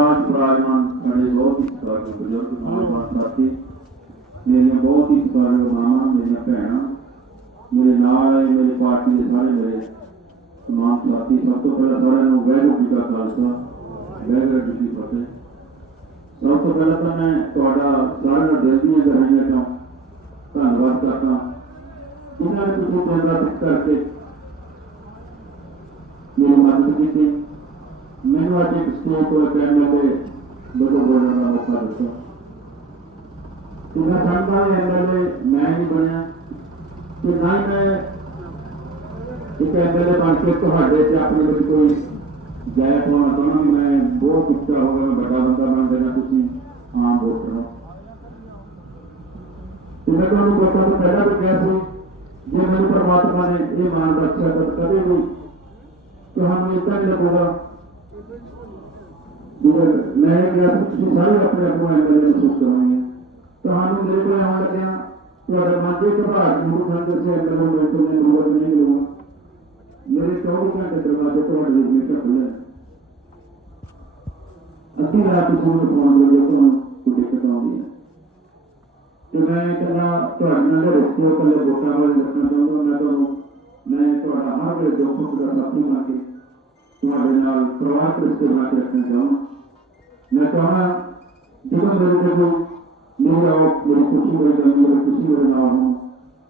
ਮੈਦਾਨ ਪ੍ਰਾਜਮਾਨ ਸਾਡੇ ਬਹੁਤ ਹੀ ਸਤਿਕਾਰਯੋਗ ਬਜ਼ੁਰਗ ਨੌਜਵਾਨ ਸਾਥੀ, ਮੇਰੀਆਂ ਬਹੁਤ ਹੀ ਸਤਿਕਾਰਯੋਗ ਮਾਵਾਂ, ਮੇਰੀਆਂ ਭੈਣਾਂ, ਮੇਰੇ ਨਾਲ ਆਏ ਮੇਰੇ ਪਾਰਟੀ ਦੇ ਸਾਰੇ ਮੇਰੇ ਤਮਾਮ ਸਾਥੀ, ਸਭ ਤੋਂ ਪਹਿਲਾਂ ਸਾਰਿਆਂ ਨੂੰ ਵਾਹਿਗੁਰੂ ਜੀ ਕਾ ਖਾਲਸਾ, ਵਾਹਿਗੁਰੂ ਜੀ ਕੀ ਫਤਿਹ। ਸਭ ਤੋਂ ਪਹਿਲਾਂ ਤਾਂ ਮੈਂ ਤੁਹਾਡਾ ਸਾਰਿਆਂ ਦਾ ਦਿਲ ਦੀਆਂ ਗਹਿਰਾਈਆਂ ਤੋਂ ਧੰਨਵਾਦ ਕਰਦਾ ਜਿਨ੍ਹਾਂ ਨੇ ਤੁਸੀਂ ਕੈਮਰਾ ਕਰਕੇ ਮੇਰੀ ਮਦਦ ਕੀਤੀ। ਮੈਨੂੰ ਅੱਜ ਇੱਕ ਸਟੇਜ ਤੋਂ ਕੈਮਰਾ ਤੇ ਬੜੋ ਬੋਲਣ ਦਾ ਮੌਕਾ ਦਿੱਤਾ ਤੇ ਮੈਂ ਸਮਝਦਾ ਐਮਐਲਏ ਮੈਂ ਨਹੀਂ ਬਣਿਆ ਤੇ ਨਾ ਹੀ ਮੈਂ ਇੱਕ ਐਮਐਲਏ ਬਣ ਕੇ ਤੁਹਾਡੇ ਤੇ ਆਪਣੇ ਵਿੱਚ ਕੋਈ ਜਾਇ ਪਾਉਣਾ ਚਾਹੁੰਦਾ ਵੀ ਮੈਂ ਬਹੁਤ ਕੁੱਤਾ ਹੋ ਗਿਆ ਮੈਂ ਵੱਡਾ ਬੰਦਾ ਬਣ ਦੇਣਾ ਤੁਸੀਂ ਆਮ ਵੋਟਰ ਹੋ ਤੇ ਮੈਂ ਤੁਹਾਨੂੰ ਵੋਟਾਂ ਤੋਂ ਪਹਿਲਾਂ ਵੀ ਕਿਹਾ ਸੀ ਜੇ ਮੈਨੂੰ ਪਰਮਾਤਮਾ ਨੇ ਇਹ ਮਾਨ ਬਖਸ਼ਿਆ ਤਾਂ ਕਦੇ ਵੀ ਤੁਹਾਨੂੰ ਇਹ ਤਾਂ ਨਹੀਂ ਲੱਗੂਗਾ ਜਦੋਂ ਮੈਂ ਕਿਹਾ ਸੀ ਤੁਸੀਂ ਸਾਰੇ ਆਪਣੇ ਆਪ ਨੂੰ ਐਮਐਲਏ ਮਹਿਸੂਸ ਕਰੋਗੇ ਤੁਹਾਨੂੰ ਮੇਰੇ ਕੋਲ ਆਉਣ ਲੱਗਿਆ ਤੁਹਾਡਾ ਮਨ ਦੇ ਘਬਰਾਹਟ ਨੂੰ ਖਾਂਦੇ ਸੇ ਐਮਐਲਏ ਨੂੰ ਤੋਂ ਮੈਂ ਲੋੜ ਨਹੀਂ ਲਊਗਾ ਮੇਰੇ 24 ਘੰਟੇ ਦਰਵਾਜ਼ੇ ਤੁਹਾਡੇ ਲਈ ਹਮੇਸ਼ਾ ਖੁੱਲੇ ਨੇ। ਅੱਧੀ ਰਾਤ ਨੂੰ ਫੋਨ ਫੋਨ ਕਰਦੇ ਤੁਹਾਨੂੰ ਕੋਈ ਦਿੱਕਤ ਆਉਂਦੀ ਹੈ ਤੇ ਮੈਂ ਕਹਿੰਦਾ ਤੁਹਾਡੇ ਨਾਲ ਦੇ ਰਿਸ਼ਤੇ ਉਹ ਕੱਲੇ ਵੋਟਾਂ ਵਾਲੇ ਰੱਖਣਾ ਚਾਹੁੰਦਾ ਮੈਂ ਤੁਹਾਨੂੰ ਮੈਂ ਤੁਹਾਡਾ ਹਰ ਵੇਲੇ ਦੁੱਖ ਸੁੱਖ ਦਾ ਸਾਥੀ ਬਣ ਕੇ ਤੁਹਾਡੇ ਨਾਲ ਪਰਿਵਾਰਕ ਰਿਸ਼ਤੇ ਬਣਾ ਕੇ ਰੱਖਣਾ ਚਾਹੁੰਦਾ ਮੈਂ ਚਾਹੁੰਦਾ ਜਦੋਂ ਮੇਰੇ ਕੋਲ ਮੇਰਾ ਮੇਰੀ ਖੁਸ਼ੀ ਹੋਵੇ ਤਾਂ ਮੇਰੀ ਖੁਸ਼ੀ ਮੇਰੇ ਨਾਲ ਹੋ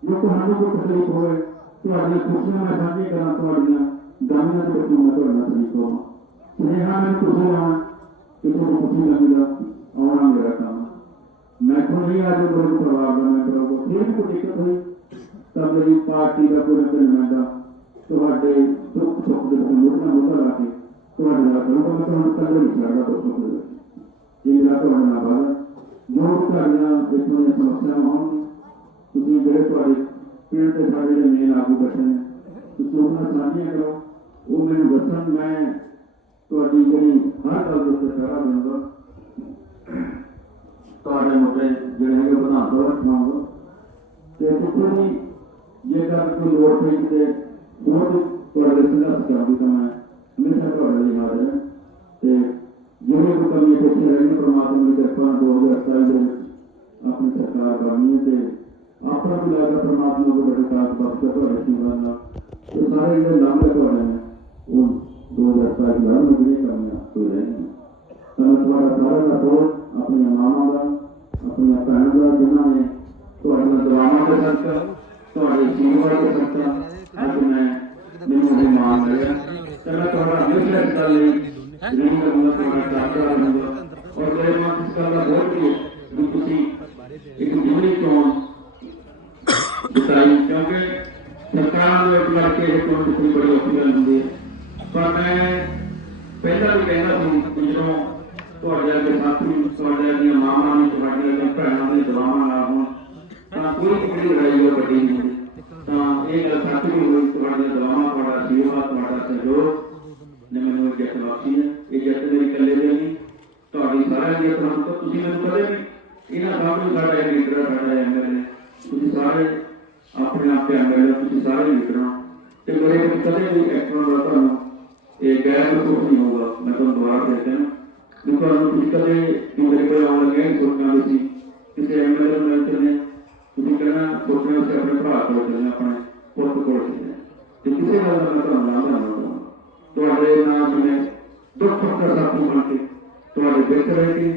ਜੋ ਤੁਹਾਨੂੰ ਕੋਈ ਤਕਲੀਫ ਹੋਵੇ ਤੁਹਾਡੀਆਂ ਖੁਸ਼ੀਆਂ ਮੈਂ ਸਾਂਝੀ ਕਰਾਂ ਤੁਹਾਡੀਆਂ ਗਮੀਆਂ ਦੇ ਵਿੱਚ ਮੈਂ ਤੁਹਾਡੇ ਨਾਲ ਤਕਲੀਫ ਹੋਵਾਂ ਸੁਨੇਹਾ ਮੈਂ ਖੁਸ਼ੀ ਆਵਾਂ ਕਿ ਤੁਹਾਨੂੰ ਖੁਸ਼ੀ ਲੱਗੇਗਾ ਆਉਣਾ ਮੇਰਾ ਕੰਮ ਮੈਂ ਤੋਂ ਨਹੀਂ ਅੱਜ ਮੇਰੇ ਪਰਿਵਾਰ ਦਾ ਮੈਂ ਕਰਾਂਗਾ ਫਿਰ ਕੋਈ ਦਿੱਕਤ ਹੋਈ ਤਾਂ ਮੇਰੀ ਪਾਰਟੀ ਦਾ ਕੋਈ ਨਾ ਕੋਈ ਨੁਮਾਇੰਦਾ ਤੁਹਾਡੇ ਦੁੱਖ ਸੁੱਖ ਦੇ ਵਿੱਚ ਮੁੱਢਾ ਮੁੱਢਾ ਲਾ ਕੇ ਤੁਹਾਡੇ ਨਾਲ ਕਰੂਗਾ ਮੈਂ ਤੁਹਾਨੂੰ ਕੱਲੇ ਨਹੀਂ ਛੱਡਦਾ ਦੁੱਖ ਸੁੱਖ ਦੇ ਵਿੱਚ ਇਹ ਮੇਰਾ ਤੁਹਾਡੇ ਨਾਲ ਵਾਦਾ ਜੋ ਵੀ ਤੁਹਾਡੀਆਂ ਇਥੋਂ ਦੀਆਂ ਸਮੱਸਿਆਵਾਂ ਹੋਣ ਤੁਸੀਂ ਜਿਹੜੇ ਤੁਹਾਡੇ ਪਿੰਡ ਦੇ ਸਾਡੇ ਜਿਹੜੇ ਮੇਨ ਆਗੂ ਬੈਠੇ ਨੇ ਤੁਸੀਂ ਉਹਨਾਂ ਨਾਲ ਸਾਂਝੀਆਂ ਕਰੋ ਉਹ ਮੈਨੂੰ ਦੱਸਣ ਮੈਂ ਤੁਹਾਡੀ ਜਿਹੜੀ ਹਰ ਗੱਲ ਦੇ ਉੱਤੇ ਪਹਿਰਾ ਦੇਵਾਂਗਾ ਤੁਹਾਡੇ ਮੁੱਦੇ ਜਿਹੜੇ ਹੈਗੇ ਬਣਾ ਦੋ ਰੱਖਾਂਗਾ ਤੇ ਕਿਤੇ ਵੀ ਜੇਕਰ ਕੋਈ ਲੋੜ ਪਈ ਤੇ ਬਹੁਤ ਤੁਹਾਡੇ ਸੰਘਰਸ਼ ਕਰਾਂਗੀ ਤਾਂ ਮੈਂ ਹਮੇਸ਼ਾ ਤੁਹਾਡੇ ਲਈ ਹਾਜ਼ਰ ਹਾਂ ਤੇ ਜਿਹੜੇ ਕੋਈ ਕਮੀ ਪਿੱਛੇ ਰਹਿ ਗਈ ਪ੍ਰਮਾਤਮਾ ਦੀ ਕਿਰਪਾ ਨਾਲ 2027 ਦੇ ਵਿੱਚ ਆਪਣੀ ਸਰਕਾਰ ਬਣਨੀ ਹੈ ਤੇ ਆਪਣਾ ਵੀ ਲੱਗਦਾ ਪ੍ਰਮਾਤਮਾ ਦੇ ਵੱਡੇ ਕਾਜ ਬਖਸ਼ੇ ਤੁਹਾਡੇ ਜੀਵਨ ਨਾਲ ਤੇ ਸਾਰੇ ਜਿਹੜੇ ਲਾਂਘੇ ਤੁਹਾਡੇ ਨੇ ਉਹ 2027 ਦਾ ਜਿਹੜੀਆਂ ਕਮੀਆਂ ਕੋਈ ਰਹਿ ਨਹੀਂ ਤਾਂ ਮੈਂ ਤੁਹਾਡਾ ਸਾਰਿਆਂ ਦਾ ਬਹੁਤ ਆਪਣੀਆਂ ਮਾਵਾਂ ਦਾ ਆਪਣੀਆਂ ਭੈਣਾਂ ਦਾ ਜਿਨ੍ਹਾਂ ਨੇ ਤੁਹਾਡੀਆਂ ਦੁਆਵਾਂ ਦੇ ਸਦਕਾ ਤੁਹਾਡੇ ਜੀਵਨ ਦੇ ਸਦਕਾ ਅੱਜ ਮੈਂ ਮੈਨੂੰ ਇਹ ਮਾਣ ਮਿਲਿਆ ਤੇ ਮੈਂ ਤੁਹਾਡਾ ਹਮੇਸ਼ਾ ਇਸ ਗੱਲ ਲਈ ਜਿਹੜੀ ਕਰੂੰਗਾ ਤੁਹਾਡਾ ਚਾਹਤਾ ਰਹੂੰਗਾ ਔਰ ਮੇਰੇ ਮਨ ਇਸ ਗੱਲ ਦਾ ਬਹੁਤ ਵੀ ਹੈ ਵੀ ਤੁਸੀਂ ਇੱਕ ਜਿੰਨੀ ਚੋਣ ਜਿਤਾਈ ਕਿਉਂਕਿ ਸਰਕਾਰ ਨੂੰ ਇੱਕ ਕਰਕੇ ਇਹ ਚੋਣ ਜਿੱਤਣੀ ਬੜੀ ਔਖੀ ਗੱਲ ਹੁੰਦੀ ਹੈ ਪਰ ਮੈਂ ਪਹਿਲਾਂ ਵੀ ਕਹਿੰਦਾ ਸੀ ਕਿ ਜਦੋਂ ਤੁਹਾਡੇ ਅੱਗੇ ਸਾਥੀ ਤੁਹਾਡੇ ਦੀਆਂ ਮਾਵਾਂ ਨੇ ਤੁਹਾਡੀਆਂ ਦੀਆਂ ਭੈਣਾਂ ਦੀਆਂ ਦੁਆਵਾਂ ਨਾਲ ਹੋਣ ਤਾਂ ਕੋਈ ਕਿਹੜੀ ਲੜਾਈ ਉਹ ਵੱਡੀ ਨਹੀਂ ਸਹਿਯੋਗ ਨੇ ਮੈਨੂੰ ਜਿੱਤ ਬਖਸ਼ੀ ਹੈ ਇਹ ਜਿੱਤ ਮੇਰੀ ਇਕੱਲੇ ਦੀ ਨਹੀਂ, ਤੁਹਾਡੀ ਸਾਰਿਆਂ ਦੀ ਆਪਣਾ ਤੁਸੀਂ ਮੈਨੂੰ ਕਦੇ ਵੀ ਇਹਨਾਂ ਸਭ ਸਾਡਾ ਲੀਡਰ ਸਾਡਾ ਐਮਐਲਏ ਤੁਸੀਂ ਸਾਰੇ ਆਪਣੇ ਆਪ ਤੇ ਐਮਐਲਏ ਤੁਸੀਂ ਸਾਰੇ ਲੀਡਰ ਤੇ ਮੇਰੇ ਕੋਲ ਕਦੇ ਵੀ ਐਕਟਰ ਦਾ ਤੁਹਾਨੂੰ, ਇਹ ਗੈਰ ਮਹਿਸੂਸ ਨਹੀਂ ਹੋਊਗਾ, ਮੈਂ ਤੁਹਾਨੂੰ ਦੁਆਰਾ ਦੇ ਦੇਣਾ ਵੀ ਤੁਹਾਨੂੰ ਤੁਸੀਂ ਕਦੇ ਵੀ ਮੇਰੇ ਕੋਲ ਆਉਣ ਲੱਗੇ ਨਹੀਂ ਸੋਚਣਾ ਵੀ ਕਿਸੇ ਐਮਐਲਏ ਨੂੰ ਮਿਲ ਚੱਲੇ, ਤੁਸੀਂ ਕਹਿਣਾ ਸੋਚਣਾ ਸੀ ਆਪਣੇ ਭਰਾ ਕੋਲ ਚੱਲੇ, ਆਪਣੇ ਤੇ ਕਿਸੇ ਮੈਂ ਤੁਹਾਨੂੰ ਲਾਂਭਾ ਤੁਹਾਡੇ ਨਾਲ ਮੈਂ ਦੁੱਖ ਦਾ ਸਾਥੀ ਬਣ ਕੇ ਤੁਹਾਡੇ ਵਿੱਚ ਰਹਿ ਕੇ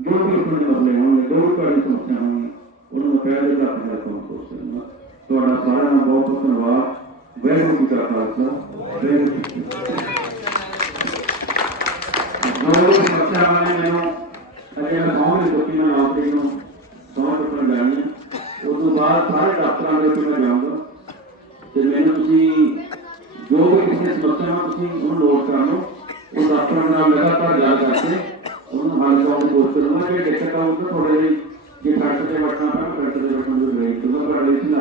ਜੋ ਵੀ ਤੁਹਾਡੇ ਮਸਲੇ ਹੋਣਗੇ ਜੋ ਵੀ ਤੁਹਾਡੀ ਸਮੱਸਿਆ ਹੋਣਗੀ ਉਹਨਾਂ ਨੂੰ ਕਹਿ ਦੇ ਹੱਥ ਨਾਲ ਕੰਮ ਕੋਸ਼ਿਸ਼ ਕਰਨਾ ਤੁਹਾਡਾ ਸਾਰਿਆਂ ਦਾ ਬਹੁਤ ਬਹੁਤ ਧੰਨਵਾਦ ਵਾਹਿਗੁਰੂ ਜੀ ਕਾ ਖਾਲਸਾ ਵਾਹਿਗੁਰੂ ਜੀ ਜੋ ਸਮੱਸਿਆ ਵਾਲੇ ਮੈਨੂੰ ਅਜੇ ਮੈਂ ਸੌਂ ਨਹੀਂ ਚੁੱਕੀ ਮੈਂ ਨੂੰ ਸੌਂ ਚੁੱਕਣ ਜਾਣੀ ਉਸ ਤੋਂ ਬਾਅਦ ਸਾਰੇ ਦਫ਼ਤਰਾਂ ਦੇ ਵਿੱਚ ਜਾਊਂਗਾ की वो लोड कराना वो डॉक्टर नाम लगातार इलाज करते उन हालत को बोलते हैं मैं देखा था उनको थोड़े ये ट्रैक्टर से बैठना था ट्रैक्टर से बैठना जो गए तो मैं पढ़ रही थी